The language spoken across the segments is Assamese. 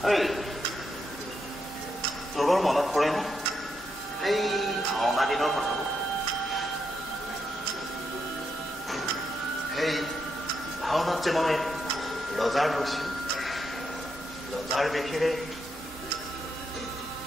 তোৰ বৰ মনত পৰে না এই ভাওনা দিনৰ কথাবোৰ সেই ভাওনাত যে মই ৰজাৰ হৈছিলোঁ ৰজাৰ বেশেৰে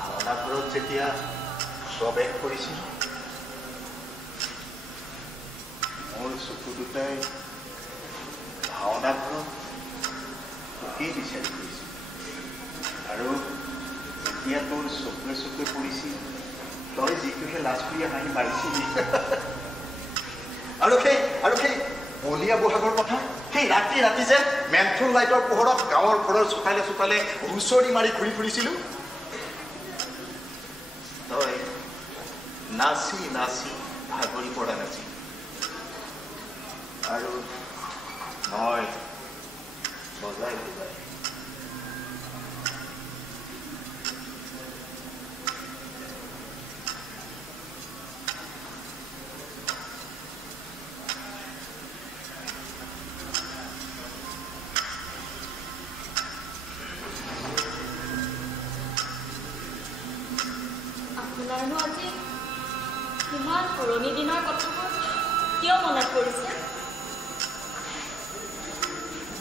ভাওনা ঘৰত যেতিয়া প্ৰৱেশ কৰিছিলোঁ মোৰ চকু দুটাই ভাওনা ঘৰত তোকেই বিচাৰি ফুৰিছিল আৰু এতিয়া তোৰ চকুৱে চকুৱে পৰিছিল তই যিটোহে লাজ কৰি হাঁহি মাৰিছিলি আৰু সেই বলিয়া বহাগৰ কথা সেই ৰাতি ৰাতি যে মেন্থল লাইটৰ পোহৰত গাঁৱৰ ঘৰৰ চোতালে চোতালে হুঁচৰি মাৰি ঘূৰি ফুৰিছিলোঁ তই নাচি নাচি ভাগৰি পৰা নাছিল আৰু মই বজাই বজাই আপোনাৰনো আজি কিমান পুৰণি দিনৰ কথাবোৰ কিয় মনত পৰিছে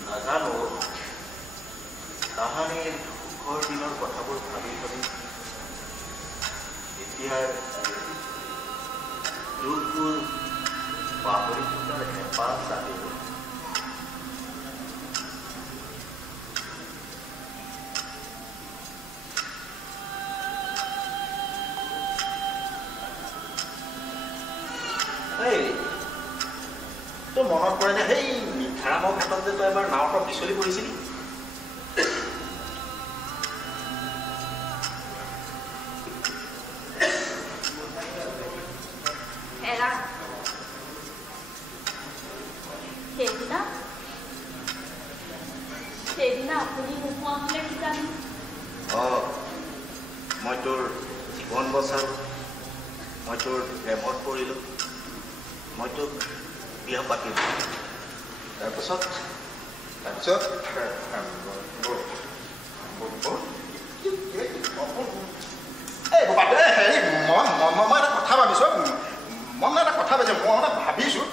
নাজানো তাহানিৰ সুখৰ দিনৰ কথাবোৰ ভাবি ভাবি এতিয়াৰ দুখবোৰ পাহৰি থকাৰ হেঁপাহ জাগিব তোৰ মনত পৰে নে সেই মিঠাৰামৰ ঘাটত যে তই এবাৰ নাৱৰ পিছলি পৰিছিলি সেইদিনা আপুনি নোহোৱা হলে কি জানো মই তোৰ জীৱন বচালো মই তোৰ প্ৰেমত পৰিলোঁ মই তোক বিয়া পাতিলোঁ তাৰপিছত হেৰি মই এটা কথা ভাবিছোঁ মই এটা কথা ভাবিছোঁ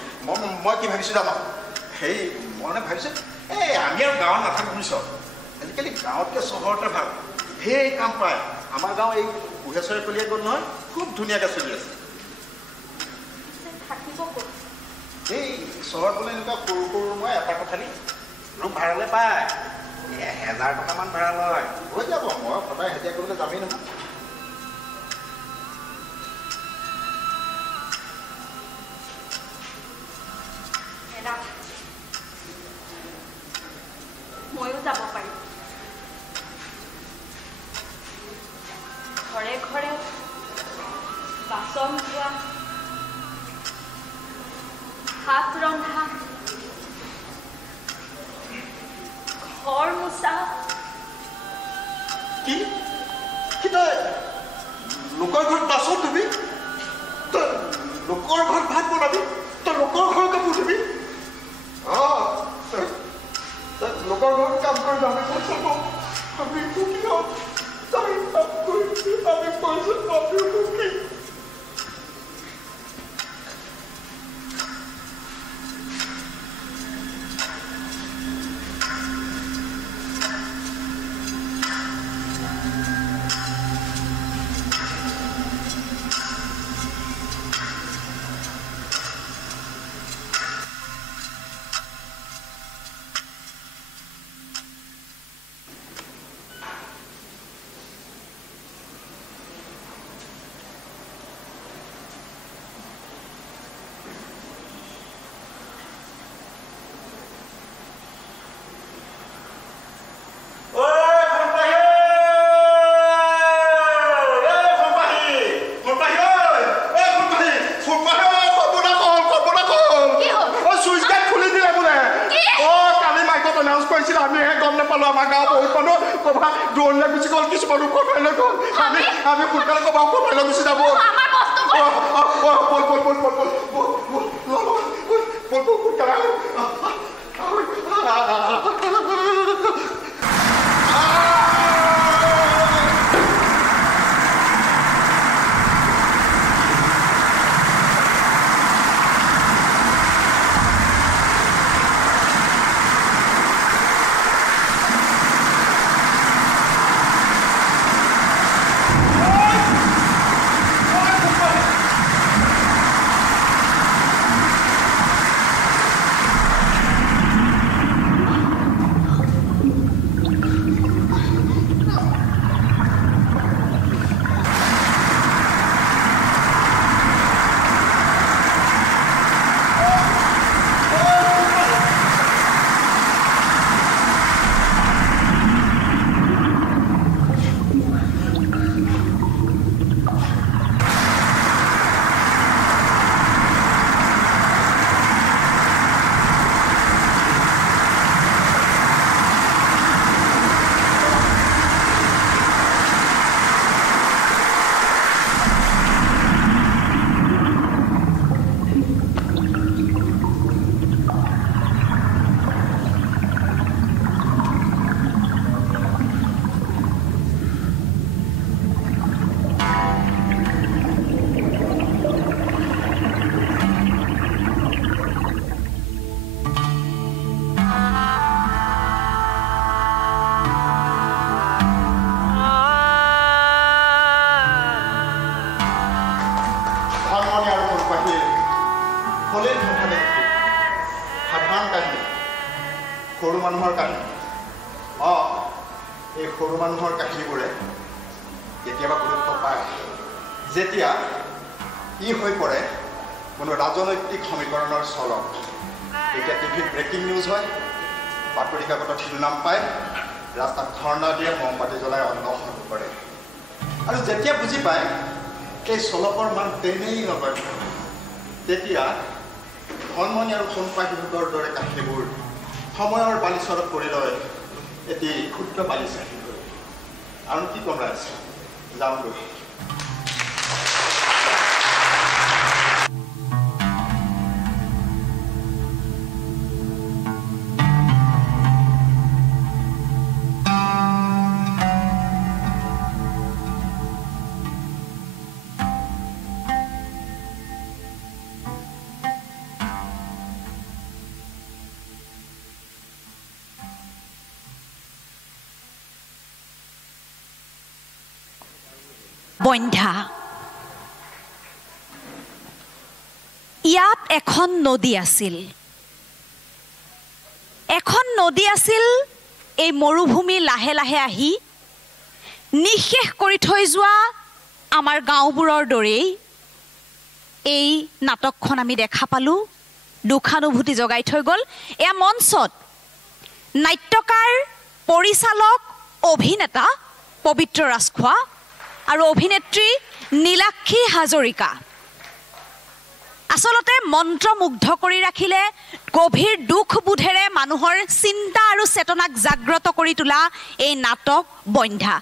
মই কি ভাবিছোঁ জানো সেই মই ভাবিছোঁ আমি আৰু গাঁৱত নাথাকোঁ বুজিছ আজিকালি গাঁৱতকৈ চহৰতে ভাল সেই কাম পায় আমাৰ গাঁও এই কুহেশ্বৰী কলিয়াই গ'ল নহয় খুব ধুনীয়াকৈ চলি আছে এই চহৰত বোলে এনেকুৱা সৰু সৰু মই এটা কথানি ৰুম ভাড়ালৈ পায় 1000 টকামান ভাড়া লয় হৈ যাব মই সদায় হেতিয়া কৰিবলৈ যামেই নহয় ময়ো যাব পাৰিম ঘৰে ঘৰে বাচন ধোৱা ভাত ৰন্ধা ঘৰ মোচা কি তই লোকৰ ঘৰত বাচন ধুবি তই লোকৰ ঘৰত ভাত বনাবি তই লোকৰ ঘৰৰ কাপোৰ ধুবি লোকৰ ঘৰত কাম কৰি আমি পইচা পাওঁ আমি সুখী হওঁ তই কাম কৰিবি আমি পইচা পাবি সুখী নলেন ভাষাতে সাধাৰণ কাহিনী সৰু মানুহৰ কাহিনী এই সৰু মানুহৰ কাহিনীবোৰে কেতিয়াবা গুৰুত্ব পায় যেতিয়া ই হৈ পৰে কোনো ৰাজনৈতিক সমীকৰণৰ চলত এতিয়া টিভিত ব্ৰেকিং নিউজ হয় বাতৰি কাকতত শিৰোনাম পায় ৰাস্তাত ধৰ্ণা দিয়ে মমবাতি জ্বলাই অন্বেষণ কৰে আৰু যেতিয়া বুজি পায় এই চলকৰ মান তেনেই নকয় তেতিয়া ধনমণি আৰু সম্পাদিতৰ দৰে কাহিনীবোৰ সময়ৰ বালিচৰত পৰি লয় এটি ক্ষুদ্ৰ বালিচাহী আৰু কি ক'ম ৰাইজ যাওঁগৈ বন্ধ্যা ইয়াত এখন নদী আছিল এই মৰুভূমি লাহে লাহে আহি নিঃশেষ কৰি থৈ যোৱা আমাৰ গাঁওবোৰৰ দৰেই এই নাটকখন আমি দেখা পালোঁ দুখানুভূতি জগাই থৈ গ'ল এয়া মঞ্চত নাট্যকাৰ পৰিচালক অভিনেতা পবিত্ৰ ৰাজখোৱা আৰু অভিনেত্ৰী নীলাক্ষী হাজৰিকা আসলতে মন্ত্ৰমুগ্ধ কৰি ৰাখিলে গভীৰ দুখবোধেৰে মানুহৰ চিন্তা আৰু চেতনাক জাগ্ৰত কৰি তোলা এই নাটক বন্ধ্যা